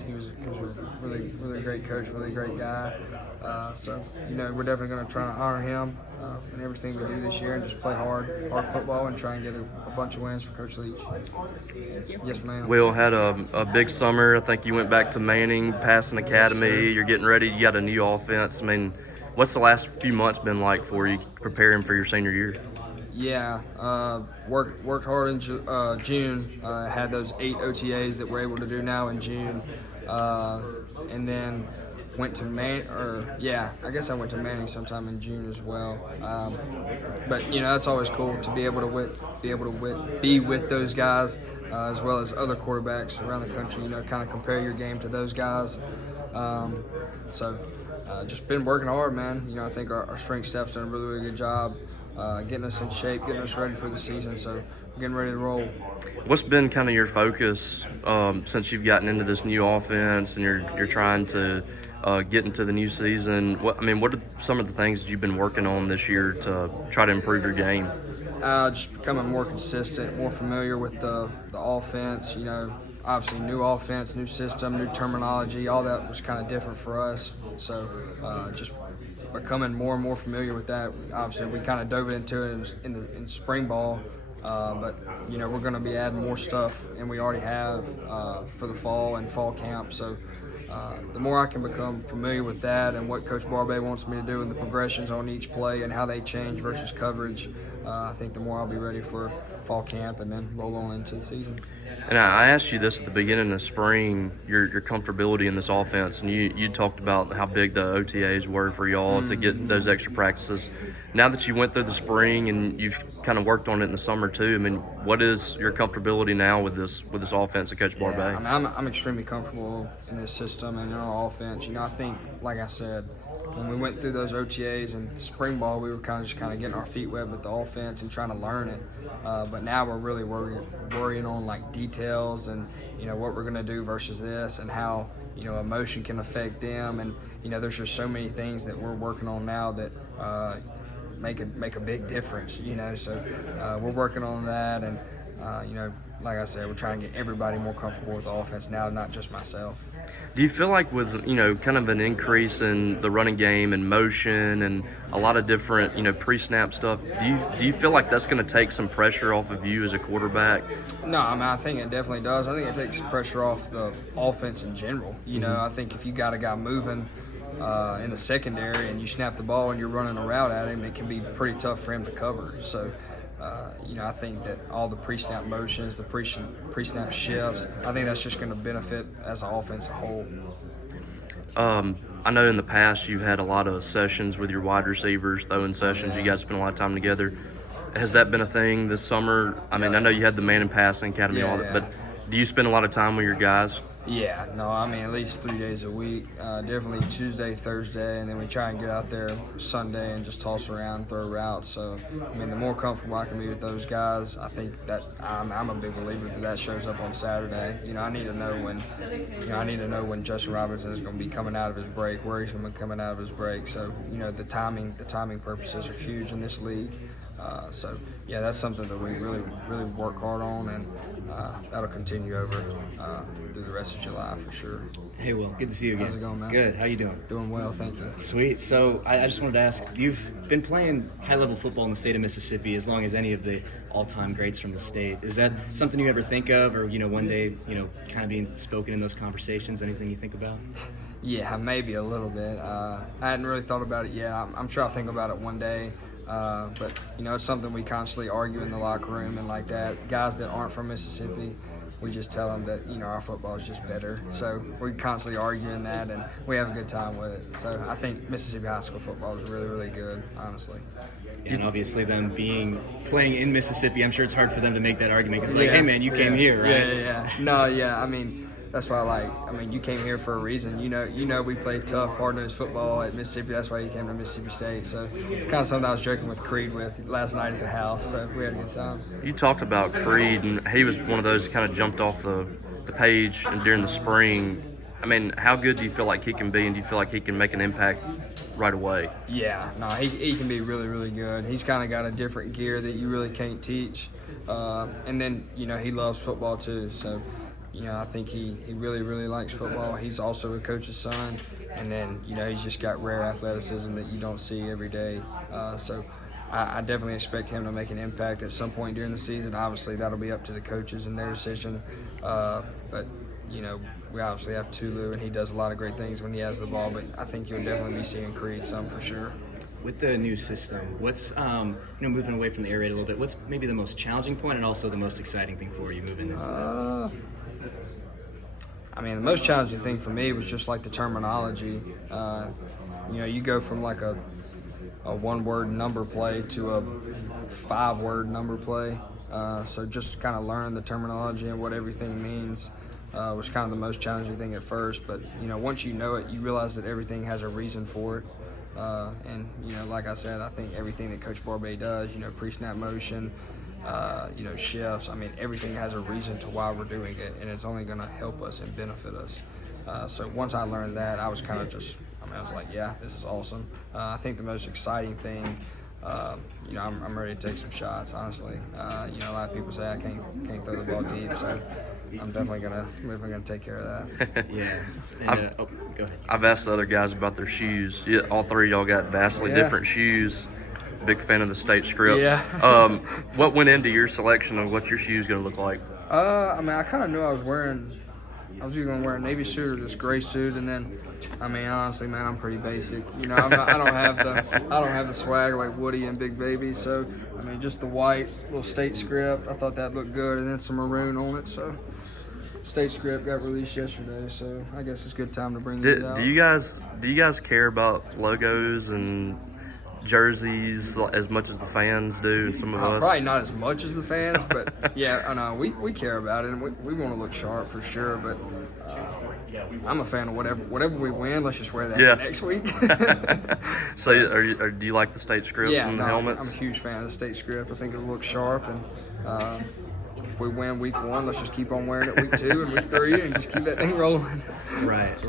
He was a really great coach, really great guy. So we're definitely going to try to honor him in everything we do this year, and just play hard football and try and get a bunch of wins for Coach Leach. Yes, ma'am. Will had a big summer. I think you went back to Manning, passing academy. You're getting ready. You got a new offense. I mean, what's the last few months been like for you preparing for your senior year? Yeah, worked hard in June. Had those 8 OTAs that we're able to do now in June, and then went to I guess I went to Manning sometime in June as well. But that's always cool to be able to be with those guys, as well as other quarterbacks around the country. Kind of compare your game to those guys. Just been working hard, man. I think our strength staff's done a really good job. Getting us in shape, getting us ready for the season, so we're getting ready to roll. What's been kind of your focus since you've gotten into this new offense and you're trying to get into the new season? What are some of the things that you've been working on this year to try to improve your game? Just becoming more consistent, more familiar with the offense. Obviously new offense, new system, new terminology, all that was kind of different for us. So just becoming more and more familiar with that. Obviously, we kind of dove into it in spring ball, but we're going to be adding more stuff, and we already have for the fall and fall camp. So the more I can become familiar with that and what Coach Barbay wants me to do and the progressions on each play and how they change versus coverage, I think the more I'll be ready for fall camp and then roll on into the season. And I asked you this at the beginning of the spring, your comfortability in this offense, and you talked about how big the OTAs were for y'all to get those extra practices. Now that you went through the spring and you've kind of worked on it in the summer too, I mean, what is your comfortability now with this offense at Coach Barbay? I'm extremely comfortable in this system and in our offense. I think, like I said, when we went through those OTAs and spring ball, we were kind of getting our feet wet with the offense and trying to learn it. But now we're really worrying on like details and what we're going to do versus this and how emotion can affect them. And there's just so many things that we're working on now that make a big difference. So we're working on that, and like I said, we're trying to get everybody more comfortable with the offense now, not just myself. Do you feel like with, kind of an increase in the running game and motion and a lot of different, pre-snap stuff, do you feel like that's going to take some pressure off of you as a quarterback? No, I think it definitely does. I think it takes pressure off the offense in general. I think if you got a guy moving in the secondary and you snap the ball and you're running a route at him, it can be pretty tough for him to cover. So, I think that all the pre-snap motions, the pre-snap shifts, I think that's just going to benefit as an offense as a whole. I know in the past you've had a lot of sessions with your wide receivers, throwing sessions. You guys spend a lot of time together. Has that been a thing this summer? I mean, I know you had the Man and Passing Academy and all that, but do you spend a lot of time with your guys? Yeah, no, I mean, at least 3 days a week. Definitely Tuesday, Thursday, and then we try and get out there Sunday and just toss around, throw routes. So, I mean, the more comfortable I can be with those guys, I think that I'm a big believer that shows up on Saturday. I need to know when Justin Robinson is going to be coming out of his break, where he's going to be coming out of his break. So, the timing purposes are huge in this league. So, yeah, that's something that we really, really work hard on, and that'll continue over through the rest of July for sure. Hey, Will, good to see you again. How's it going, man? Good. How you doing? Doing well, thank you. Sweet. So I just wanted to ask, you've been playing high-level football in the state of Mississippi as long as any of the all-time greats from the state. Is that something you ever think of, or one day, kind of being spoken in those conversations? Anything you think about? Yeah, maybe a little bit. I hadn't really thought about it yet. I'm sure I'll think about it one day. But it's something we constantly argue in the locker room and like that. Guys that aren't from Mississippi, we just tell them that our football is just better. So we're constantly arguing that, and we have a good time with it. So I think Mississippi high school football is really, really good, honestly. And obviously them playing in Mississippi, I'm sure it's hard for them to make that argument because hey man, you came here, right? Yeah. No, yeah. I mean, that's why you came here for a reason. We played tough, hard-nosed football at Mississippi. That's why you came to Mississippi State. So it's kind of something I was joking with Creed with last night at the house. So we had a good time. You talked about Creed, and he was one of those that kind of jumped off the page during the spring. I mean, how good do you feel like he can be, and do you feel like he can make an impact right away? Yeah, no, he can be really, really good. He's kind of got a different gear that you really can't teach. And then, he loves football too. So you know, I think he really, really likes football. He's also a coach's son, and then, you know, he's just got rare athleticism that you don't see every day. So I definitely expect him to make an impact at some point during the season. Obviously, that'll be up to the coaches and their decision. But, you know, we obviously have Tulu, and he does a lot of great things when he has the ball, but I think you'll definitely be seeing Creed some for sure. With the new system, what's moving away from the air raid a little bit, what's maybe the most challenging point and also the most exciting thing for you moving into that? I mean, the most challenging thing for me was just like the terminology. You know, you go from like a one-word number play to a 5-word number play. So just kind of learning the terminology and what everything means was kind of the most challenging thing at first. But, you know, once you know it, you realize that everything has a reason for it. And, you know, like I said, I think everything that Coach Barbay does, you know, pre-snap motion, you know, shifts, I mean, everything has a reason to why we're doing it, and it's only going to help us and benefit us. So once I learned that, I was kind of just, I was like, yeah, this is awesome. I think the most exciting thing, you know, I'm ready to take some shots, honestly. You know, a lot of people say I can't throw the ball deep, so I'm definitely gonna take care of that. Yeah. And, go ahead. I've asked the other guys about their shoes. Yeah, all three of y'all got vastly different shoes. Big fan of the state script. Yeah. What went into your selection of what your shoe's going to look like? I mean, I kind of knew I was either going to wear a navy suit or this gray suit, and then, I mean, honestly, man, I'm pretty basic. You know, I don't have the swag like Woody and Big Baby. So, I mean, just the white little state script. I thought that looked good, and then some maroon on it. So, state script got released yesterday, so I guess it's a good time to bring these out. Do you guys care about logos and jerseys as much as the fans do? Some of us probably not as much as the fans, but yeah, I know we care about it, and we want to look sharp for sure. But I'm a fan of whatever we win. Let's just wear that next week. So, do you like the state script and the helmets? I'm a huge fan of the state script. I think it'll look sharp, and if we win week 1, let's just keep on wearing it week 2 and week 3, and just keep that thing rolling. Right.